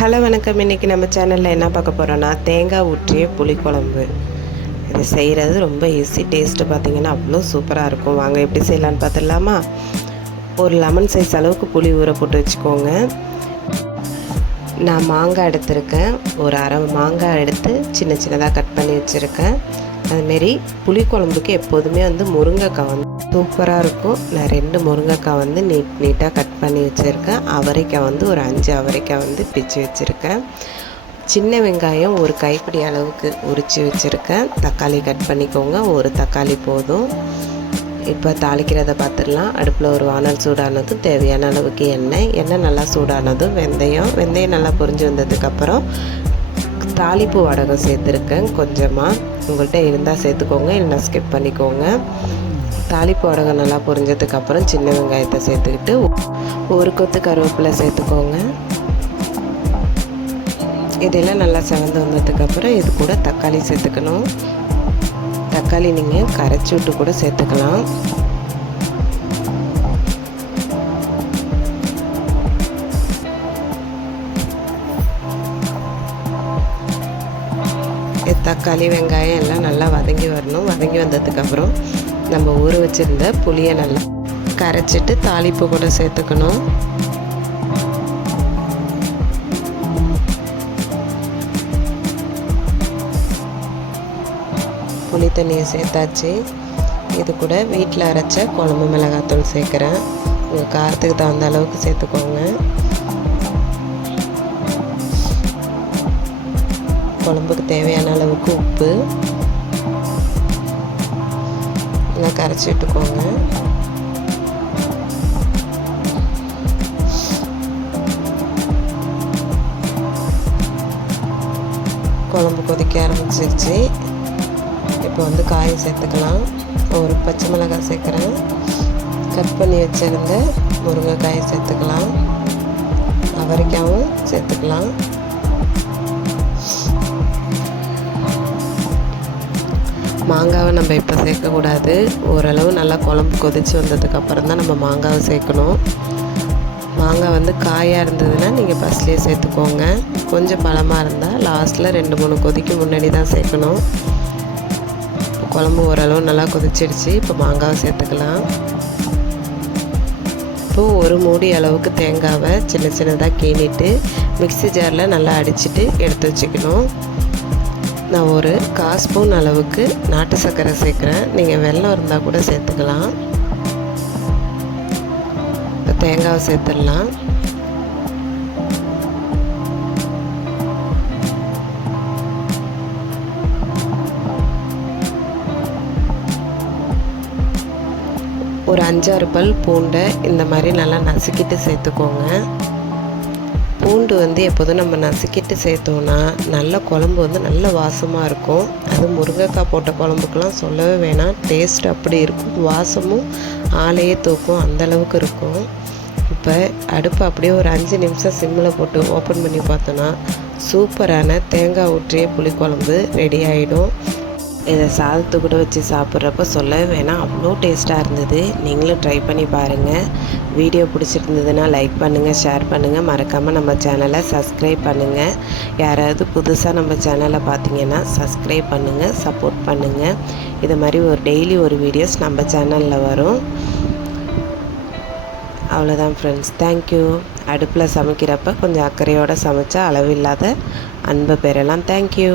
Hello வணக்கம். இன்றைக்கி நம்ம சேனலில் என்ன பார்க்க போகிறோன்னா தேங்காய் ஊற்றிய புளிக்குழம்பு. இது செய்கிறது ரொம்ப ஈஸி. டேஸ்ட்டு பார்த்திங்கன்னா அவ்வளோ சூப்பராக இருக்கும். வாங்க எப்படி செய்யலான்னு பார்த்துடலாமா? ஒரு லெமன் சைஸ் அளவுக்கு புளி ஊற போட்டு வச்சுக்கோங்க. நான் மாங்காய் எடுத்திருக்கேன். ஒரு அரை மாங்காய் எடுத்து சின்ன சின்னதாக கட் பண்ணி வச்சுருக்கேன். அதுமாரி புளிக்குழம்புக்கு எப்போதுமே முருங்கைக்காய் சூப்பராக இருக்கும். நான் 2 முருங்கைக்காய் நீட்டாக கட் பண்ணி வச்சுருக்கேன். அவரைக்காய் ஒரு 5 அவரைக்காய் பிச்சு வச்சுருக்கேன். சின்ன வெங்காயம் ஒரு கைப்பிடி அளவுக்கு உரித்து வச்சுருக்கேன். தக்காளி கட் பண்ணிக்கோங்க. ஒரு தக்காளி போதும். இப்போ தாளிக்கிறத பார்த்துடலாம். அடுப்பில் ஒரு வானல் சூடானதும் தேவையான அளவுக்கு எண்ணெய் நல்லா சூடானதும் வெந்தயம் நல்லா பொரிஞ்சு வந்ததுக்கப்புறம் தாளிப்பு வடகம் சேர்த்துருக்கேன். கொஞ்சமாக உங்கள்கிட்ட இருந்தால் சேர்த்துக்கோங்க, இல்லைனா ஸ்கிப் பண்ணிக்கோங்க. தாளிப்பு வடகம் நல்லா பொரிஞ்சதுக்கப்புறம் சின்ன வெங்காயத்தை சேர்த்துக்கிட்டு ஒரு கொத்து கருவேப்பிலை சேர்த்துக்கோங்க. இதெல்லாம் நல்லா செவந்து வந்ததுக்கப்புறம் இது கூட தக்காளி சேர்த்துக்கணும். தக்காளி நீங்கள் கரைச்சி விட்டு கூட சேர்த்துக்கலாம். தக்காளி வெங்காயம் எல்லாம் நல்லா வதங்கி வரணும். வதங்கி வந்ததுக்கப்புறம் நம்ம ஊற வச்சுருந்த புளியை நல்லா கரைச்சிட்டு தாளிப்பு கூட சேர்த்துக்கணும். புளி தண்ணியை சேர்த்தாச்சு. இது கூட வீட்டில் அரைச்ச குழம்பு மிளகாத்தூள் சேர்க்குறேன். உங்கள் காரத்துக்கு தகுந்த அளவுக்கு சேர்த்துக்கோங்க. குழம்புக்கு தேவையான அளவுக்கு உப்பு நல்லா கரைச்சி விட்டுக்கோங்க. குழம்பு கொதிக்க ஆரம்பிச்சிருச்சு. இப்போ காயை சேர்த்துக்கலாம். ஒரு பச்சை மிளகாய் சேர்க்குறேன். கட் பண்ணி வச்சுருந்த முருங்கைக்காயை சேர்த்துக்கலாம். அவரைக்காயும் சேர்த்துக்கலாம். மாங்காவை நம்ம இப்போ சேர்க்கக்கூடாது. ஓரளவு நல்லா குழம்பு கொதித்து வந்ததுக்கப்புறம் தான் நம்ம மாங்காவை சேர்க்கணும். மாங்காய் காயாக இருந்ததுன்னா நீங்கள் ஃபஸ்ட்லேயே சேர்த்துக்கோங்க. கொஞ்சம் பழமாக இருந்தால் லாஸ்ட்டில் 2-3 கொதிக்கு முன்னாடி தான் சேர்க்கணும். குழம்பு ஓரளவு நல்லா கொதிச்சிடுச்சு. இப்போ மாங்காவை சேர்த்துக்கலாம். இப்போது ஒரு மூடி அளவுக்கு தேங்காவை சின்ன சின்னதாக கீணிட்டு மிக்ஸி ஜாரில் நல்லா அடிச்சுட்டு எடுத்து வச்சுக்கணும். நான் ஒரு 1/4 ஸ்பூன் அளவுக்கு நாட்டு சர்க்கரை சேர்க்குறேன். நீங்கள் வெல்லம் இருந்தால் கூட சேர்த்துக்கலாம். இப்போ தேங்காவை சேர்த்துடலாம். ஒரு 5-6 பல் பூண்டை இந்த மாதிரி நல்லா நசுக்கிட்டு சேர்த்துக்கோங்க. பூண்டு எப்போதும் நம்ம நசுக்கிட்டு சேர்த்தோன்னா நல்ல குழம்பு நல்ல வாசமாக இருக்கும். அது முருங்கைக்காய் போட்ட குழம்புக்கெலாம் சொல்லவே வேணாம். டேஸ்ட் அப்படி இருக்கும். வாசமும் ஆளையே தூக்கும், அந்தளவுக்கு இருக்கும். இப்போ அடுப்பு அப்படியே ஒரு 5 நிமிஷம் சிம்மில் போட்டு ஓப்பன் பண்ணி பார்த்தோன்னா சூப்பரான தேங்காய் ஊற்றிய புளிக்குழம்பு ரெடி ஆகிடும். இதை சாதத்து கூட வச்சு சாப்பிட்றப்ப சொல்லவே வேணாம், அவ்வளோ டேஸ்ட்டாக இருந்தது. நீங்களும் ட்ரை பண்ணி பாருங்கள். வீடியோ பிடிச்சிருந்ததுன்னா லைக் பண்ணுங்கள், ஷேர் பண்ணுங்கள். மறக்காமல் நம்ம சேனலை சப்ஸ்கிரைப் பண்ணுங்கள். யாராவது புதுசாக நம்ம சேனலை பார்த்தீங்கன்னா சப்ஸ்கிரைப் பண்ணுங்கள், சப்போர்ட் பண்ணுங்கள். இது மாதிரி டெய்லி ஒரு வீடியோஸ் நம்ம சேனலில் வரும். அவ்வளோதான் ஃப்ரெண்ட்ஸ். தேங்க்யூ. அடுப்பில் சமைக்கிறப்ப கொஞ்சம் அக்கறையோடு சமைச்சா அளவில்லாத அன்பை பெறலாம். தேங்க்யூ.